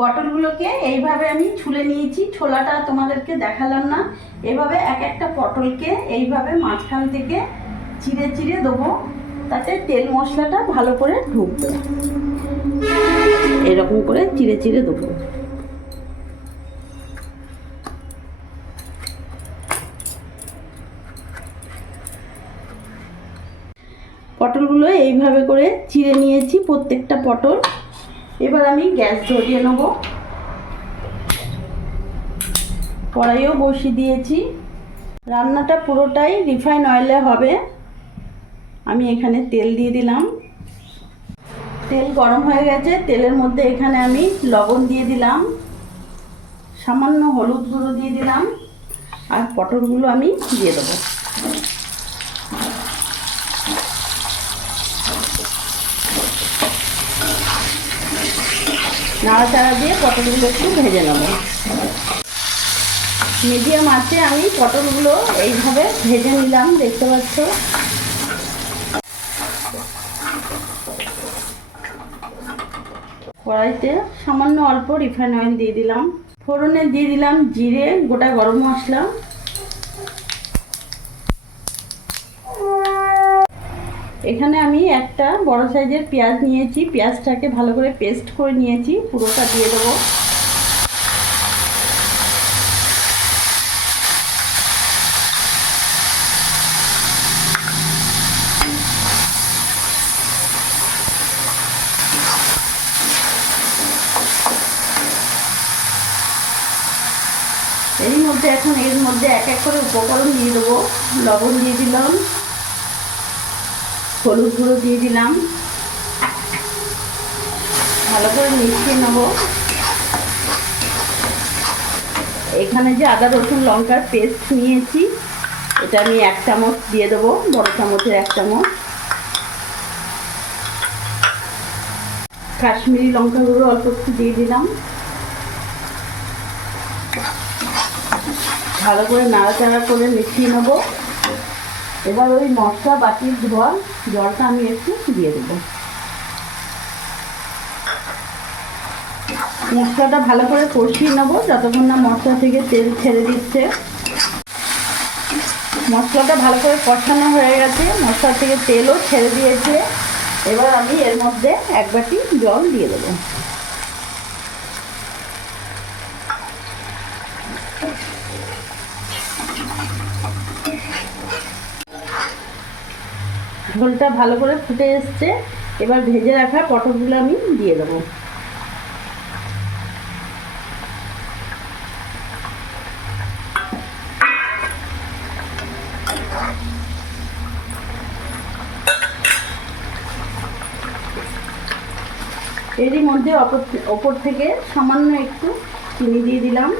পটলগুলোকে এইভাবে আমি ছুলে নিয়েছি, ছোলাটা তোমাদেরকে দেখালাম না। এভাবে এক একটা পটলকে এইভাবে মাঝখান থেকে চিড়ে চিড়ে দেবো, তাতে তেল মশলাটা ভালো করে ঢুকবে। এরকম করে চিড়ে চিড়ে দেবো। পটলগুলো এইভাবে করে চিড়ে নিয়েছি প্রত্যেকটা পটল। এবার আমি গ্যাস ধরিয়ে নেব। কড়াইও বসিয়ে দিয়েছি। রান্নাটা পুরোটাই রিফাইন অয়েলে হবে। আমি এখানে তেল দিয়ে দিলাম। তেল গরম হয়ে গেছে, তেলের মধ্যে এখানে আমি লবণ দিয়ে দিলাম, সামান্য হলুদ গুঁড়ো দিয়ে দিলাম, আর পটলগুলো আমি দিয়ে দেবো। নাড়াচাড়া দিয়ে পটলগুলো একটু ভেজে নেব। মিডিয়াম আঁচে আমি পটলগুলো এইভাবে ভেজে নিলাম, দেখতে পাচ্ছ। কড়াইতে সামান্য অল্প রিফাইন অয়েল দিয়ে দিলাম। ফোড়নে দিয়ে দিলাম জিরে, গোটা গরম মশলা। এখানে আমি একটা বড় সাইজের পেঁয়াজ নিয়েছি, পেঁয়াজটাকে ভালো করে পেস্ট করে নিয়েছি, পুরোটা দিয়ে দেবো। এর মধ্যে এক এক করে উপকরণ দিয়ে দেবো। লবণ দিয়ে দিলাম, হলুদ গুঁড়ো দিয়ে দিলাম, ভালো করে মিশিয়ে নেব। এখানে যে আদা রসুন লঙ্কার পেস্ট নিয়েছি, এটা আমি 1 চামচ দিয়ে দেবো, বড় চামচের 1 চামচ। কাশ্মীরি লঙ্কা গুঁড়ো অল্প একটু দিয়ে দিলাম। ভালো করে নাড়াচাড়া করে মিশিয়ে নেব। এবার ওই মশলা বাটির ধোয়া জলটা আমি একটু দিয়ে দেবো। মশলাটা ভালো করে কষিয়ে নেবো যতক্ষণ না মশলা থেকে তেল ছেড়ে দিচ্ছে। মশলাটা ভালো করে কষানো হয়ে গেছে, মশলা থেকে তেলও ছেড়ে দিয়েছে। এবার আমি এর মধ্যে 1 বাটি জল দিয়ে দেবো। ঝোলটা ভালো করে ফুটে এসছে। এবার ভেজে রাখা পটলগুলো আমি দিয়ে দেবো। এরই মধ্যে ওপর থেকে সামান্য একটু চিনি দিয়ে দিলাম,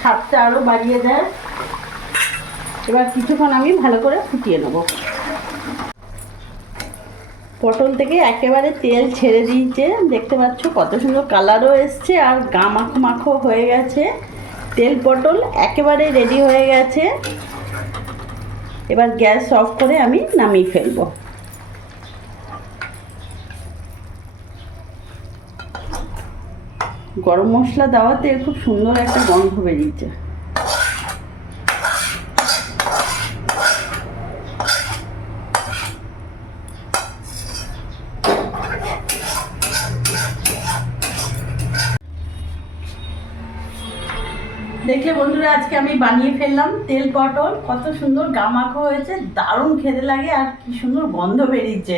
স্বাদটা আরও বাড়িয়ে দেয়। এবার কিছুক্ষণ আমি ভালো করে ফুটিয়ে নেব। পটল থেকে একেবারে তেল ছেড়ে দিয়েছে, দেখতে পাচ্ছ কত সুন্দর কালারও এসছে, আর গা মাখো মাখো হয়ে গেছে। তেল পটল একেবারে রেডি হয়ে গেছে। এবার গ্যাস অফ করে আমি নামিয়ে ফেলবো। গরম মশলা দেওয়াতে খুব সুন্দর একটা গন্ধ বেরিয়েছে। দেখলে বন্ধুরা, আজকে আমি বানিয়ে ফেললাম তেল পটল। কত সুন্দর গামাখো হয়েছে, দারুণ খেতে লাগে, আর কি সুন্দর গন্ধ বেরিয়েছে।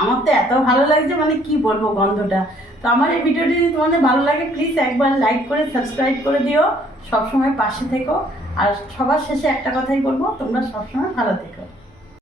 আমার তো এত ভালো লাগছে, মানে কি বলবো গন্ধটা। তো আমার এই ভিডিওটি যদি তোমাদের ভালো লাগে, প্লিজ একবার লাইক করে সাবস্ক্রাইব করে দিও। সবসময় পাশে থেকো। আর সবার শেষে একটা কথাই বলবো, তোমরা সবসময় ভালো থেকো।